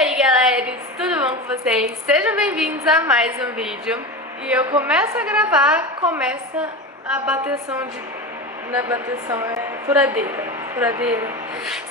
aí, galera, tudo bom com vocês? Sejam bem-vindos a mais um vídeo. E eu começo a gravar, começa a bateção de... Não é bateção, é furadeira.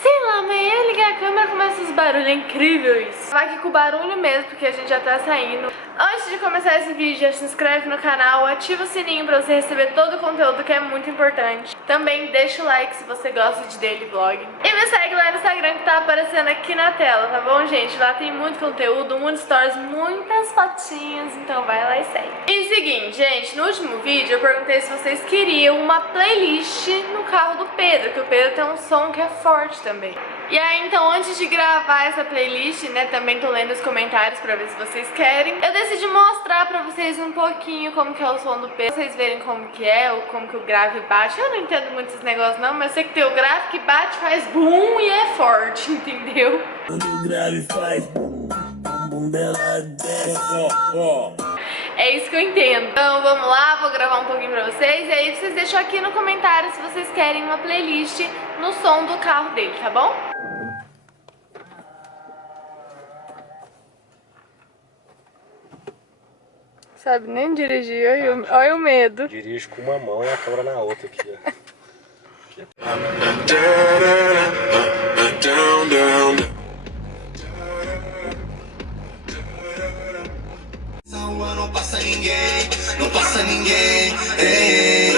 Sei lá, mas eu ligar a câmera começa os barulhos, é incrível isso. Vai aqui com o barulho mesmo, porque a gente já tá saindo. Antes de começar esse vídeo, já se inscreve no canal, ativa o sininho pra você receber todo o conteúdo que é muito importante. Também deixa o like se você gosta de daily vlog. E me segue lá no Instagram que tá aparecendo aqui na tela, tá bom, gente? Lá tem muito conteúdo, muitos stories, muitas fotinhas, então vai lá e segue. E seguinte, gente, no último vídeo eu perguntei se vocês queriam uma playlist no carro do Pedro, que o Pedro tem um som que é forte também. E aí, então, antes de gravar essa playlist, né, também tô lendo os comentários pra ver se vocês querem. Eu decidi mostrar pra vocês um pouquinho como que é o som do Pedro, pra vocês verem como que é, ou como que o grave bate. Eu não entendo muito esses negócios não, mas eu sei que tem o grave que bate, faz boom e é forte, entendeu? Quando o grave faz bum, bum dela desce. É isso que eu entendo. Então vamos lá, vou gravar um pouquinho pra vocês. E aí vocês deixam aqui no comentário se vocês querem uma playlist no som do carro dele, tá bom? Sabe nem dirigir, olha o medo. Dirijo com uma mão e a câmera na outra aqui, ó. Não passa ninguém, não passa ninguém. Ei,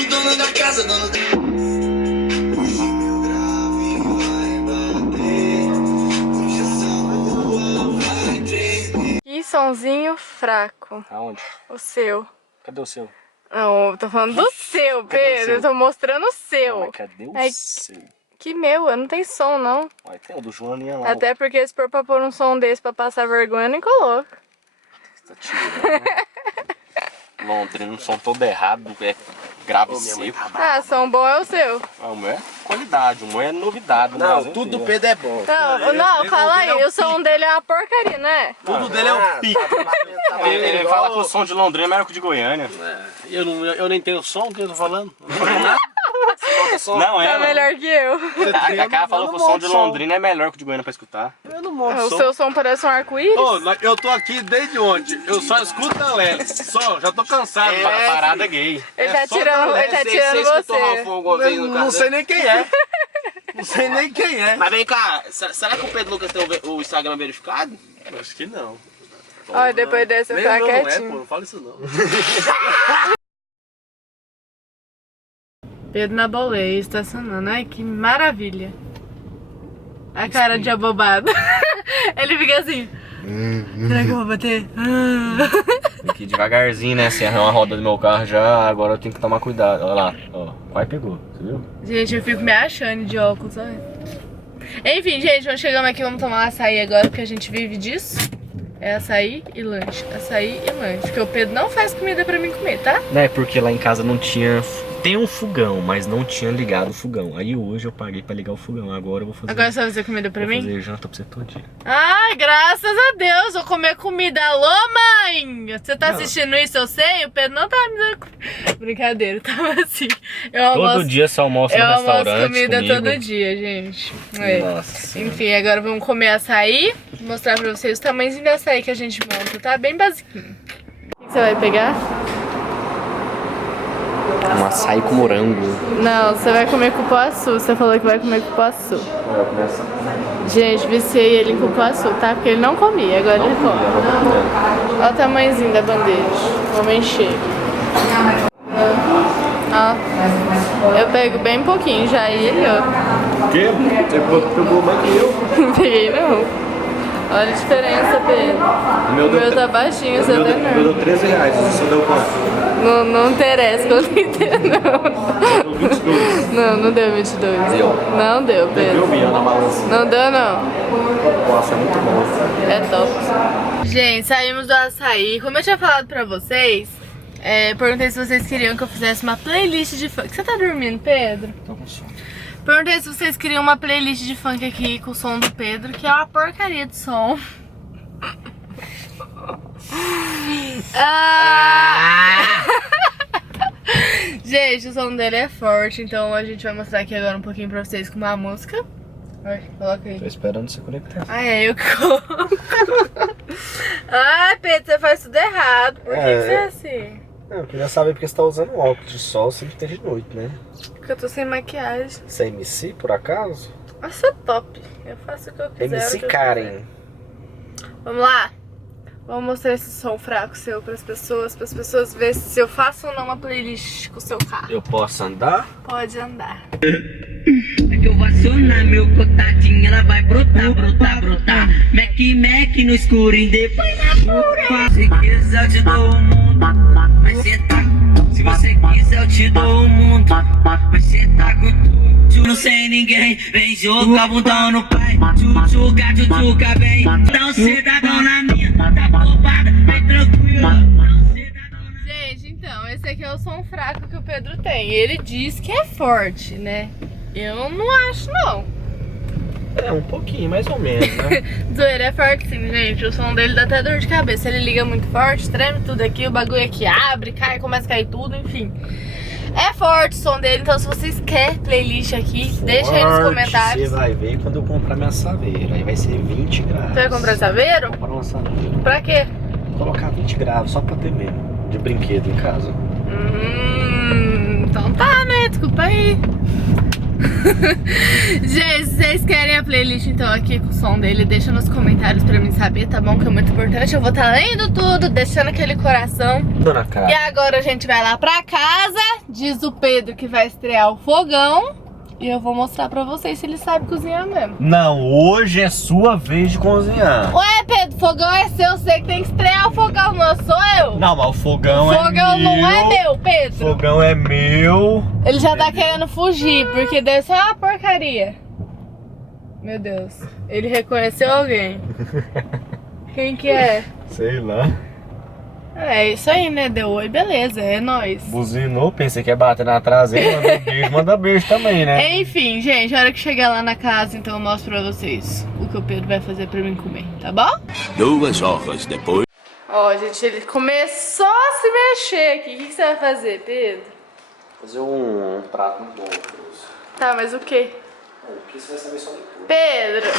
o dono da casa, dono da... Hoje meu grave vai bater. Hoje essa rua vai tremer. Que sonzinho fraco. Aonde? O seu. Cadê o seu? Não, eu tô falando do seu, Cadê o Pedro. seu? Eu tô mostrando o seu. Mas cadê o Ai, seu? que meu, não tem som, não. Ué, tem o do Joaninha lá. Até porque se for pra pôr um som desse pra passar vergonha, eu nem coloco. Tá tirando, né? Londrina, um som todo errado, é grave seco. Ah, som bom é o seu. Ah, o meu é qualidade, o meu é novidade. Não, tudo do Pedro é bom. Não, fala aí, o som dele é uma porcaria, não é? Tudo dele é um pico. Ele fala que o som de Londrina é melhor que o de Goiânia. Eu nem tenho som, o que eu tô falando? Não é. Tá melhor que eu. A Cacá falou que o som de Londrina é melhor que o de Goiânia pra escutar. Eu não monto O som. seu som parece um arco-íris? Ô, eu tô aqui desde ontem, eu só escuto a Lely, só, já tô cansado. Parada gay. Ele tá só tirando, pra- ele tá tirando você. Não sei nem quem é. Não sei nem quem é. Mas vem cá, será que o Pedro Lucas tem o Instagram verificado? Acho que não. Olha, depois dessa eu Nem ficar meu não é, pô, quietinho. não fala isso não. Pedro na boleia, estacionando. Ai, que maravilha. A cara de abobado. Ele fica assim. Será que eu vou bater? Tem que ir devagarzinho, né? Se arranhar uma roda do meu carro já, agora eu tenho que tomar cuidado. Olha lá, ó. Quase pegou, você viu? Gente, eu fico me achando de óculos, sabe? Enfim, gente, nós chegamos aqui, vamos tomar um açaí agora, porque a gente vive disso. É açaí e lanche, açaí e lanche. Porque o Pedro não faz comida pra mim comer, tá? É, porque lá em casa não tinha... Tem um fogão, mas não tinha ligado o fogão. Aí hoje eu paguei pra ligar o fogão, agora eu vou fazer... Agora você vai fazer comida pra vou mim? fazer janta pra você todo dia. Ai, graças a Deus, vou comer comida. Alô, mãe! Você tá Não. assistindo isso, eu sei? O Pedro não tá me dando... Brincadeira, tava assim. Eu almoço, Todo dia você almoça no eu almoço restaurante comida comigo. todo dia, gente. É. Nossa. Enfim, agora vamos comer açaí. Vou mostrar pra vocês o tamanhozinho do açaí que a gente monta, tá? Bem basiquinho. O que você vai pegar? Um açaí com morango. Não, você vai comer cupuaçu. Você falou que vai comer cupuaçu. Gente, viciei ele em cupuaçu, tá? Porque ele não comia, agora ele come. Olha o tamanhozinho da bandeja. Vamos encher. Ó. Eu pego bem pouquinho já ele, ó. O quê? Você pegou mais que eu. Não peguei não. Olha a diferença, Pedro. O meu tá baixinho, você tá Eu não. dou 13 reais, você deu quanto? Não interessa, que eu não entendo não. Deu 22. Não deu 22. Deu. Não deu, Viu, Pedro. Bia, na balança? Não deu não. Nossa, é muito bom. É top. Gente, saímos do açaí. Como eu tinha falado pra vocês, perguntei se vocês queriam que eu fizesse uma playlist de funk. Você tá dormindo, Pedro? Tô com sono. Perguntei se vocês queriam uma playlist de funk aqui com o som do Pedro, que é uma porcaria de som. Gente, o som dele é forte, então a gente vai mostrar aqui agora um pouquinho pra vocês com uma música. Vai, coloca aí. Tô esperando você conectar. Ah, é, eu que coloco. Ai, Pedro, você faz tudo errado. Por que você é assim? Eu queria saber porque você tá usando óculos de sol sempre tem de noite, né? Porque eu tô sem maquiagem. Você é MC, por acaso? Nossa, é top. Eu faço o que eu quiser. MC Karen. Vamos lá. Vamos mostrar esse som fraco seu pras pessoas verem se eu faço ou não uma playlist com o seu carro. Eu posso andar? Pode andar. É que eu vou acionar meu cotadinho, ela vai brotar, brotar, brotar. Mac, Mac no escuro e depois na pura. Se quiser eu te dou o mundo, mas cê tá. Se você quiser eu te dou o mundo, mas cê tá com tudo. Não sei ninguém, vem jogar bundão no pai. Tchuchuca, vem. Dá um cidadão na minha, tá bobada, vem tranquilo. Gente, então, esse aqui é o som fraco que o Pedro tem. Ele diz que é forte, né? Eu não acho, não. É, um pouquinho, mais ou menos, né? Zoeira é forte sim, gente. O som dele dá até dor de cabeça. Ele liga muito forte, treme tudo aqui, o bagulho aqui abre, cai, começa a cair tudo, enfim. É forte o som dele, então se vocês querem playlist aqui, deixa aí nos comentários. Você vai ver quando eu comprar minha saveira. Aí vai ser 20 graus. Você vai comprar saveiro? Vou comprar uma saveira. Pra quê? Vou colocar 20 graus, só pra ter mesmo. De brinquedo em casa. Então tá, né? Desculpa aí. Gente, se vocês querem a playlist então aqui com o som dele, deixa nos comentários pra mim saber, tá bom? Que é muito importante. Eu vou estar lendo tudo, deixando aquele coração. Dona Cara. E agora a gente vai lá pra casa. Diz o Pedro que vai estrear o fogão. E eu vou mostrar pra vocês se ele sabe cozinhar mesmo. Não, hoje é sua vez de cozinhar. Ué, Pedro, fogão é seu, você que tem que estrear o fogão, não sou eu. Não, mas o fogão O é fogão meu. não é meu, Pedro. O fogão é meu. Ele já tá querendo fugir, porque deve ser uma porcaria. Meu Deus. Ele reconheceu alguém. Quem que é? Sei lá. É isso aí, né? Deu oi, beleza, é nóis. Buzinou, pensei que ia bater na traseira, manda beijo também, né? Enfim, gente, a hora que chegar lá na casa, então eu mostro pra vocês o que o Pedro vai fazer pra mim comer, tá bom? 2 horas depois. Ó, gente, ele começou a se mexer aqui. O que você vai fazer, Pedro? Fazer um prato muito bom, Deus. Tá, mas o quê? O que você vai saber só depois? Pedro!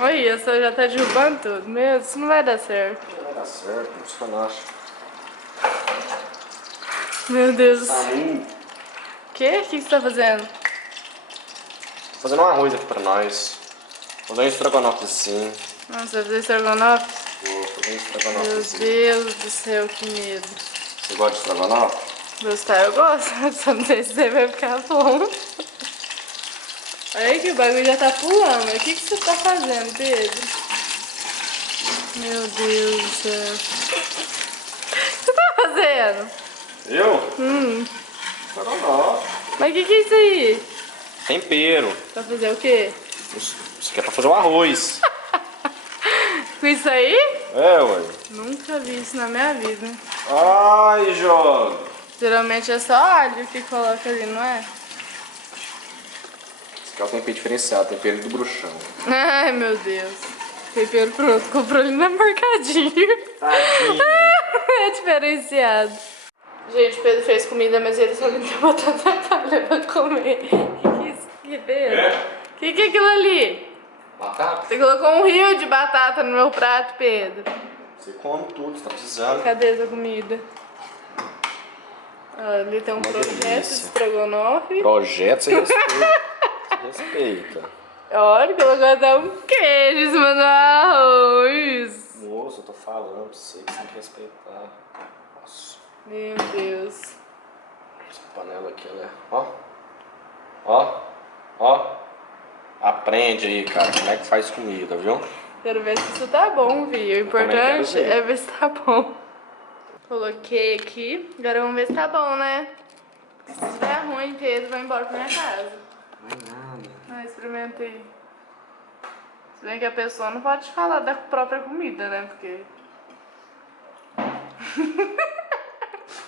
Olha, você já tá derrubando tudo. Meu, isso não vai dar certo. Não vai dar certo, você não acha. Meu Deus. Samu. O que você tá fazendo? Tô fazendo um arroz aqui pra nós. Vou fazer um estrogonofezinho. Nossa, vai fazer estrogonofe? Vou fazer um Meu estrogonofezinho. Deus do céu, que medo. Você gosta de estrogonofe? Gostar eu gosto, só não sei se você vai ficar bom. Olha aí que o bagulho já tá pulando. O que você tá fazendo, Pedro? Meu Deus do céu. O que você tá fazendo? Eu? Estrogonofe. Mas o que é isso aí? Tempero. Pra fazer o quê? Isso aqui é pra fazer um arroz. Com isso aí? É, ué. Nunca vi isso na minha vida. Ai, joga. Geralmente é só alho que coloca ali, não é? Esse aqui é o tempero diferenciado, tempero do bruxão. Ai, meu Deus. Tempero pronto, comprou ali no mercadinho. Tadinho. É diferenciado. Gente, o Pedro fez comida, mas ele só me deu batata palha pra comer. Que é isso aqui, Pedro? É? Que é aquilo ali? Batata? Você colocou um rio de batata no meu prato, Pedro. Você come tudo, você tá precisando. Cadê essa comida? Ah, ali tem um projeto de delícia. estrogonofe. Projeto, você respeita. Você respeita. Olha, colocou até um queijo em cima do arroz. Moço, eu tô falando pra você que você tem que respeitar. Nossa, Meu Deus. essa panela aqui, né? Ó. Ó. Ó. Aprende aí, cara, como é que faz comida, viu? Quero ver se isso tá bom, viu? O também quero importante ver. é ver se tá bom. Coloquei aqui. Agora vamos ver se tá bom, né? Se estiver ruim, Pedro vai embora pra minha casa. Não é nada. Ah, experimentei. Se bem que a pessoa não pode falar da própria comida, né? Porque...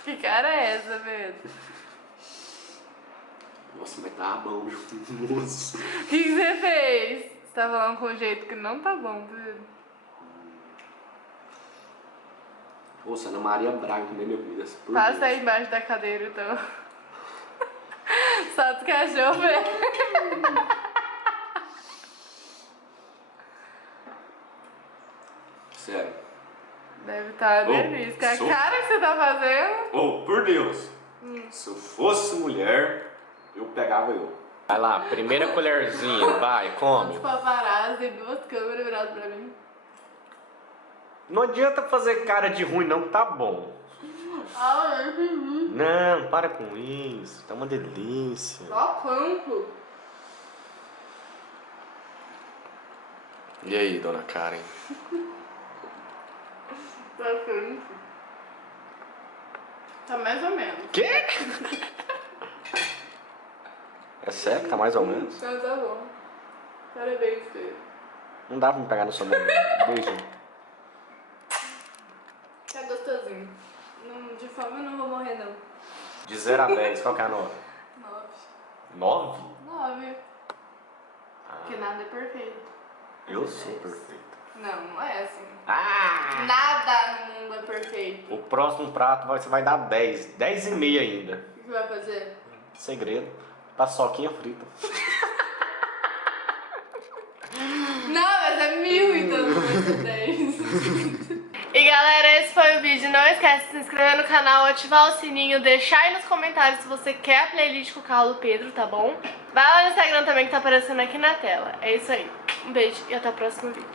Que cara é essa, Pedro? Nossa, mas tá bom, moço. O que você fez? Você tá falando com um jeito que não tá bom, Pedro. Moça, Ana Maria Braga comer minha comida. Passa aí embaixo da cadeira, então. Só dos cachorros, velho. Sério. Deve estar Ô, delícia. A sou- cara que você tá fazendo. Oh, por Deus. Se eu fosse mulher, eu pegava eu. Vai lá, primeira colherzinha, vai, come. Os paparazzi e 2 câmeras viradas pra mim. Não adianta fazer cara de ruim não, que tá bom. Ah, eu entendi. Não, para com isso, tá uma delícia. Só quanto? E aí, dona Karen? Tá quanto? Tá mais ou menos. Quê? É sério que tá mais ou menos? Então tá bom. Parabéns, Pedro. Não dá pra me pegar no sua mão. Beijo. Tá gostosinho. De fome eu não vou morrer, não. De 0 a 10, qual que é a nota? 9. 9? 9. Porque nada é perfeito. Eu sou perfeito. Não, não é assim. Ah! Nada no mundo é perfeito. O próximo prato você vai dar 10. 10,5 ainda. O que vai fazer? Segredo. Paçoquinha frita. Não, mas é 1000, então não vai ser 10. E galera, esse foi o vídeo. Não esquece de se inscrever no canal, ativar o sininho, deixar aí nos comentários se você quer a playlist com o carro do Pedro, tá bom? Vai lá no Instagram também que tá aparecendo aqui na tela. É isso aí. Um beijo e até o próximo vídeo.